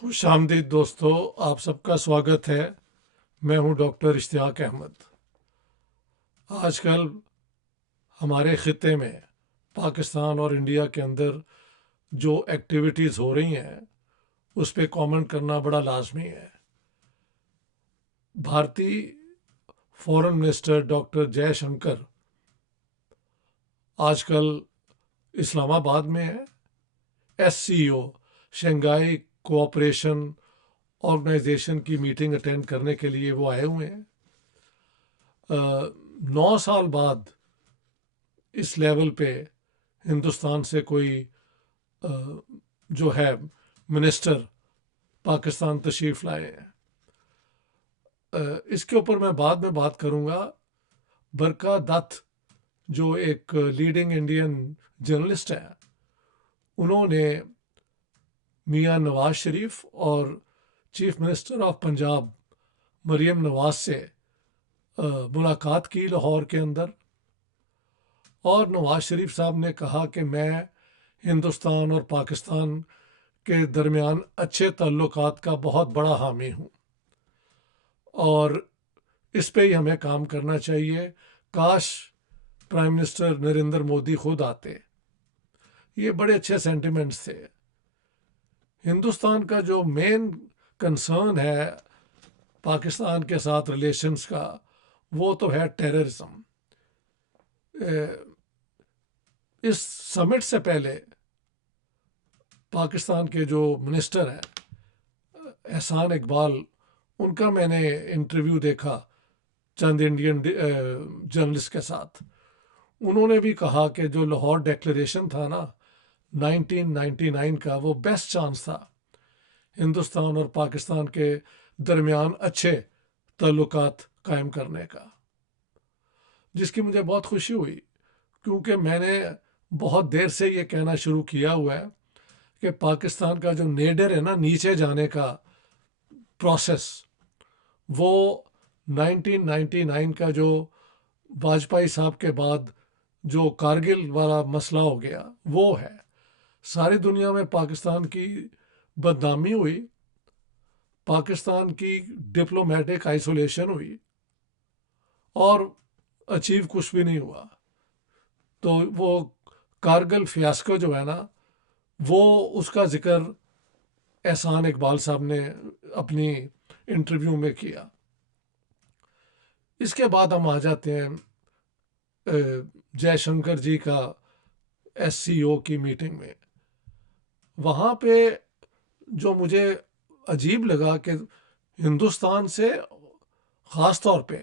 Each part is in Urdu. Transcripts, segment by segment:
خوش آمدید دوستو، آپ سب کا سواگت ہے۔ میں ہوں ڈاکٹر اشتیاق احمد۔ آج کل ہمارے خطے میں پاکستان اور انڈیا کے اندر جو ایکٹیویٹیز ہو رہی ہیں اس پہ کامنٹ کرنا بڑا لازمی ہے۔ بھارتی فورن منسٹر ڈاکٹر جے شنکر آج کل اسلام آباد میں ہے۔ SCO شنگھائی کوآپریشن آرگنائزیشن کی میٹنگ اٹینڈ کرنے کے لیے وہ آئے ہوئے ہیں۔ 9 سال بعد اس لیول پہ ہندوستان سے کوئی جو ہے منسٹر پاکستان تشریف لائے ہیں۔ اس کے اوپر میں بعد میں بات کروں گا۔ برکا دت جو ایک لیڈنگ انڈین جرنلسٹ ہے، انہوں نے میاں نواز شریف اور chief minister of Punjab Maryam Nawaz سے ملاقات کی لاہور کے اندر، اور نواز شریف صاحب نے کہا کہ میں ہندوستان اور پاکستان کے درمیان اچھے تعلقات کا بہت بڑا حامی ہوں، اور اس پہ ہی ہمیں کام کرنا چاہیے۔ کاش پرائم منسٹر نریندر مودی خود آتے۔ یہ بڑے اچھے سینٹیمنٹس تھے۔ ہندوستان کا جو مین کنسرن ہے پاکستان کے ساتھ ریلیشنز کا، وہ تو ہے ٹیررزم۔ اس سمٹ سے پہلے پاکستان کے جو منسٹر ہیں احسان اقبال، ان کا میں نے انٹرویو دیکھا چند انڈین جرنلسٹ کے ساتھ۔ انہوں نے بھی کہا کہ جو لاہور ڈیکلریشن تھا نا 1999 کا، وہ بیسٹ چانس تھا ہندوستان اور پاکستان کے درمیان اچھے تعلقات قائم کرنے کا، جس کی مجھے بہت خوشی ہوئی، کیونکہ میں نے بہت دیر سے یہ کہنا شروع کیا ہوا ہے کہ پاکستان کا جو نیڈر ہے نا، نیچے جانے کا پروسیس، وہ 1999 کا جو واجپئی صاحب کے بعد جو کارگل والا مسئلہ ہو گیا وہ ہے۔ ساری دنیا میں پاکستان کی بدنامی ہوئی، پاکستان کی ڈپلومیٹک آئسولیشن ہوئی، اور اچیو کچھ بھی نہیں ہوا۔ تو وہ کارگل فیاسکو جو ہے نا، وہ اس کا ذکر احسان اقبال صاحب نے اپنی انٹرویو میں کیا۔ اس کے بعد ہم آ جاتے ہیں جے شنکر جی کا SCO کی میٹنگ میں۔ وہاں پہ جو مجھے عجیب لگا کہ ہندوستان سے، خاص طور پہ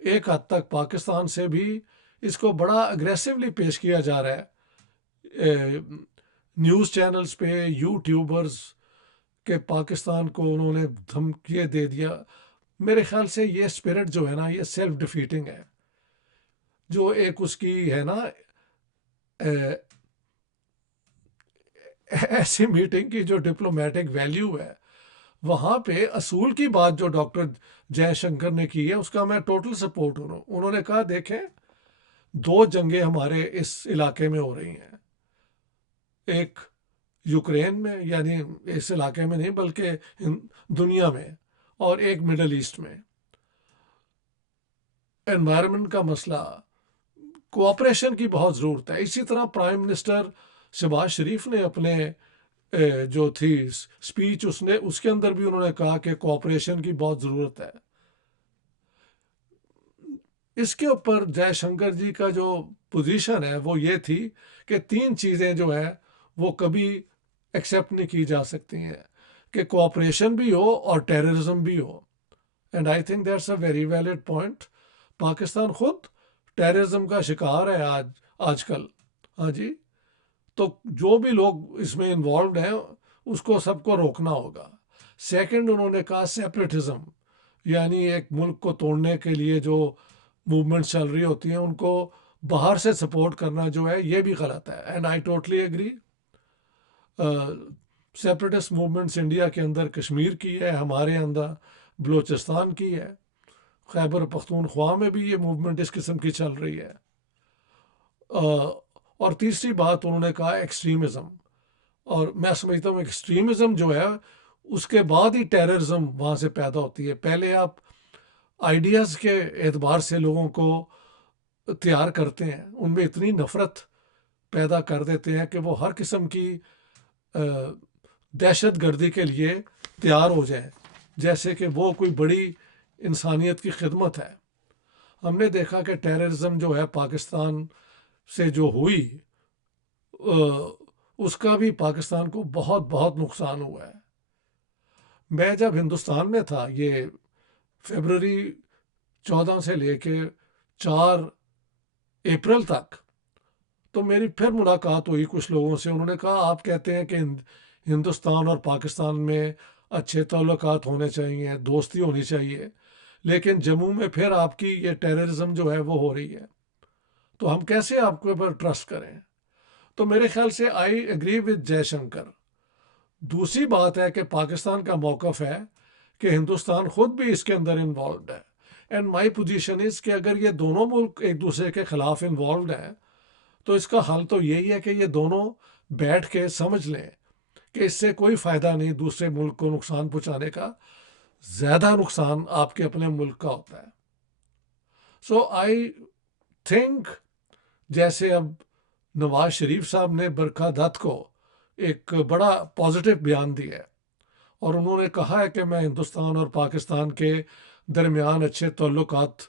ایک حد تک پاکستان سے بھی، اس کو بڑا اگریسولی پیش کیا جا رہا ہے نیوز چینلز پہ، یوٹیوبرز کہ پاکستان کو انہوں نے دھمکی دے دیا۔ میرے خیال سے یہ اسپرٹ جو ہے نا، یہ سیلف ڈیفیٹنگ ہے۔ جو ایک اس کی ہے نا ایسی میٹنگ کی جو ڈپلومیٹک ویلیو ہے، وہاں پہ اصول کی بات جو ڈاکٹر جے شنکر نے کی ہے، اس کا میں ٹوٹل سپورٹ ہوں۔ انہوں نے کہا دیکھیں، 2 جنگیں ہمارے اس علاقے میں ہو رہی ہیں، ایک یوکرین میں، یعنی اس علاقے میں نہیں بلکہ دنیا میں، اور ایک مڈل ایسٹ میں۔ انوائرمنٹ کا مسئلہ، کوآپریشن کی بہت ضرورت ہے۔ اسی طرح پرائم منسٹر شہباز شریف نے اپنے جو تھی اسپیچ، اس کے اندر بھی انہوں نے کہا کہ کوآپریشن کی بہت ضرورت ہے۔ اس کے اوپر جے شنکر جی کا جو پوزیشن ہے وہ یہ تھی کہ 3 چیزیں جو ہیں وہ کبھی ایکسیپٹ نہیں کی جا سکتی ہیں، کہ کوآپریشن بھی ہو اور ٹیررزم بھی ہو۔ And I think that's a very valid point. Pakistan خود ٹیررزم کا شکار ہے آج کل۔ ہاں جی، تو جو بھی لوگ اس میں انوالوڈ ہیں، اس کو سب کو روکنا ہوگا۔ سیکنڈ، انہوں نے کہا سیپریٹزم، یعنی ایک ملک کو توڑنے کے لیے جو موومنٹس چل رہی ہوتی ہیں، ان کو باہر سے سپورٹ کرنا جو ہے، یہ بھی غلط ہے۔ And I totally agree. Separatist movements India کے اندر کشمیر کی ہے، ہمارے اندر بلوچستان کی ہے، خیبر پختونخوا میں بھی یہ موومنٹ اس قسم کی چل رہی ہے۔ اور تیسری بات انہوں نے کہا ایکسٹریمزم، اور میں سمجھتا ہوں ایکسٹریمزم جو ہے اس کے بعد ہی ٹیررزم وہاں سے پیدا ہوتی ہے. پہلے آپ آئیڈیاز کے اعتبار سے لوگوں کو تیار کرتے ہیں، ان میں اتنی نفرت پیدا کر دیتے ہیں کہ وہ ہر قسم کی دہشت گردی کے لیے تیار ہو جائیں، جیسے کہ وہ کوئی بڑی انسانیت کی خدمت ہے. ہم نے دیکھا کہ ٹیررزم جو ہے پاکستان سے جو ہوئی، اس کا بھی پاکستان کو بہت بہت نقصان ہوا ہے. میں جب ہندوستان میں تھا، یہ فیبرری 14 سے لے کے 4 اپریل تک، تو میری پھر ملاقات ہوئی کچھ لوگوں سے. انہوں نے کہا آپ کہتے ہیں کہ ہندوستان اور پاکستان میں اچھے تعلقات ہونے چاہیے، دوستی ہونی چاہیے، لیکن جموں میں پھر آپ کی یہ ٹیررزم جو ہے وہ ہو رہی ہے، تو ہم کیسے آپ کے اوپر ٹرسٹ کریں؟ تو میرے خیال سے آئی ایگری ود جے شنکر. دوسری بات ہے کہ پاکستان کا موقف ہے کہ ہندوستان خود بھی اس کے اندر انوالوڈ ہے. اینڈ مائی پوزیشن از کہ اگر یہ دونوں ملک ایک دوسرے کے خلاف انوالوڈ ہیں تو اس کا حل تو یہی ہے کہ یہ دونوں بیٹھ کے سمجھ لیں کہ اس سے کوئی فائدہ نہیں دوسرے ملک کو نقصان پہنچانے کا، زیادہ نقصان آپ کے اپنے ملک کا ہوتا ہے. سو آئی تھنک جیسے اب نواز شریف صاحب نے برکھا دت کو ایک بڑا پازیٹیو بیان دیا ہے، اور انہوں نے کہا ہے کہ میں ہندوستان اور پاکستان کے درمیان اچھے تعلقات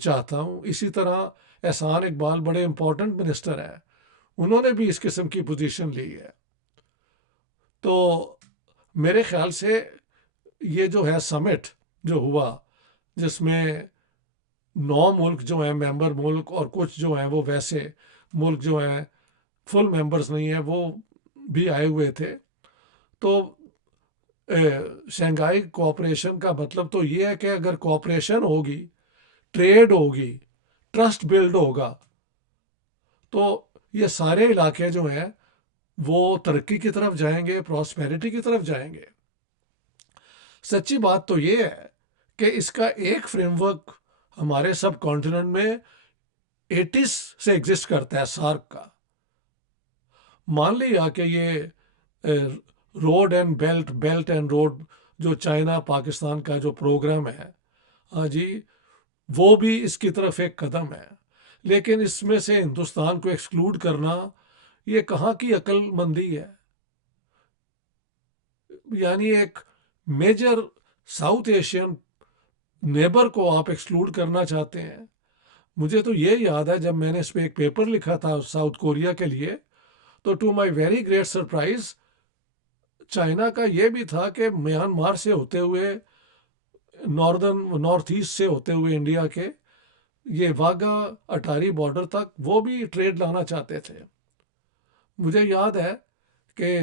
چاہتا ہوں. اسی طرح احسان اقبال بڑے امپورٹنٹ منسٹر ہیں، انہوں نے بھی اس قسم کی پوزیشن لی ہے. تو میرے خیال سے یہ جو ہے سمٹ جو ہوا، جس میں 9 ملک جو ہیں ممبر ملک اور کچھ جو ہیں وہ ویسے ملک جو ہیں فل ممبرز نہیں ہیں وہ بھی آئے ہوئے تھے. تو شنگھائی کوآپریشن کا مطلب تو یہ ہے کہ اگر کوآپریشن ہوگی، ٹریڈ ہوگی، ٹرسٹ بلڈ ہوگا، تو یہ سارے علاقے جو ہیں وہ ترقی کی طرف جائیں گے، پراسپیرٹی کی طرف جائیں گے. سچی بات تو یہ ہے کہ اس کا ایک فریم ورک ہمارے سب کانٹیننٹ میں 80s سے ایگزسٹ کرتا ہے، سارک کا. مان لیا کہ یہ road and belt and road جو چائنا پاکستان کا جو پروگرام ہے، ہاں جی، وہ بھی اس کی طرف ایک قدم ہے، لیکن اس میں سے ہندوستان کو ایکسکلوڈ کرنا یہ کہاں کی عقل مندی ہے؟ یعنی ایک میجر ساؤتھ ایشین نیبر کو آپ ایکسکلوڈ کرنا چاہتے ہیں. مجھے تو یہ یاد ہے جب میں نے اس پہ ایک پیپر لکھا تھا ساؤتھ کوریا کے لیے، تو to my very great surprise China کا یہ بھی تھا کہ میانمار سے ہوتے ہوئے نارتھ ایسٹ سے ہوتے ہوئے انڈیا کے یہ واگا اٹاری بارڈر تک وہ بھی ٹریڈ لانا چاہتے تھے. مجھے یاد ہے کہ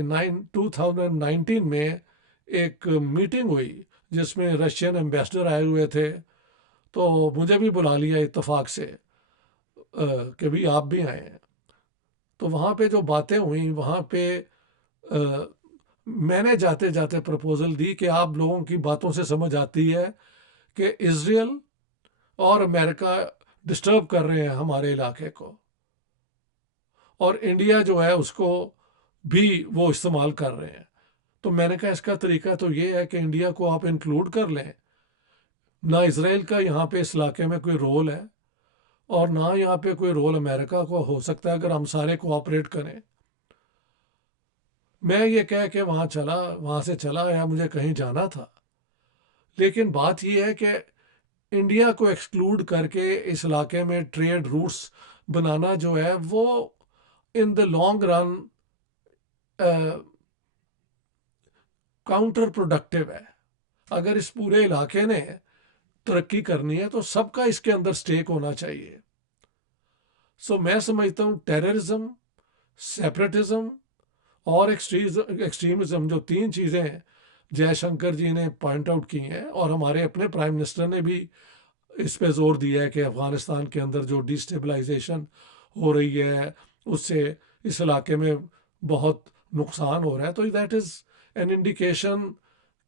2019 میں ایک میٹنگ ہوئی جس میں رشین ایمبیسڈر آئے ہوئے تھے، تو مجھے بھی بلا لیا اتفاق سے کہ بھی آپ بھی آئے ہیں. تو وہاں پہ جو باتیں ہوئیں، وہاں پہ میں نے جاتے جاتے پرپوزل دی کہ آپ لوگوں کی باتوں سے سمجھ آتی ہے کہ اسرائیل اور امریکہ ڈسٹرب کر رہے ہیں ہمارے علاقے کو، اور انڈیا جو ہے اس کو بھی وہ استعمال کر رہے ہیں. تو میں نے کہا اس کا طریقہ تو یہ ہے کہ انڈیا کو آپ انکلوڈ کر لیں. نہ اسرائیل کا یہاں پہ اس علاقے میں کوئی رول ہے، اور نہ یہاں پہ کوئی رول امریکہ کو ہو سکتا ہے اگر ہم سارے کوآپریٹ کریں. میں یہ کہہ کے وہاں سے چلا آیا، مجھے کہیں جانا تھا، لیکن بات یہ ہے کہ انڈیا کو ایکسکلوڈ کر کے اس علاقے میں ٹریڈ روٹس بنانا جو ہے وہ in the long run counterproductive ہے. اگر اس پورے علاقے نے ترقی کرنی ہے تو سب کا اس کے اندر سٹیک ہونا چاہیے. سو میں سمجھتا ہوں ٹیررزم، سیپریٹزم اور ایکسٹریمزم جو 3 چیزیں ہیں جے شنکر جی نے پوائنٹ آؤٹ کی ہیں، اور ہمارے اپنے پرائم منسٹر نے بھی اس پہ زور دیا ہے کہ افغانستان کے اندر جو ڈی اسٹیبلائزیشن ہو رہی ہے اس سے اس علاقے میں بہت نقصان ہو رہا ہے. تو دیٹ از این انڈیکیشن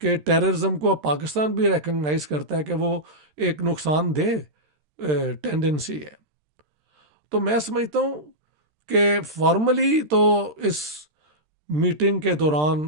کہ ٹیررزم کو پاکستان بھی ریکگنائز کرتا ہے کہ وہ ایک نقصان دہ ٹینڈنسی ہے. تو میں سمجھتا ہوں کہ فارملی تو اس میٹنگ کے دوران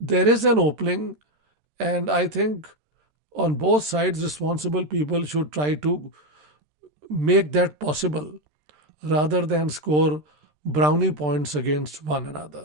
there is an opening, and I think on both sides responsible people should try to make that possible rather than score brownie points against one another.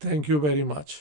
thank you very much.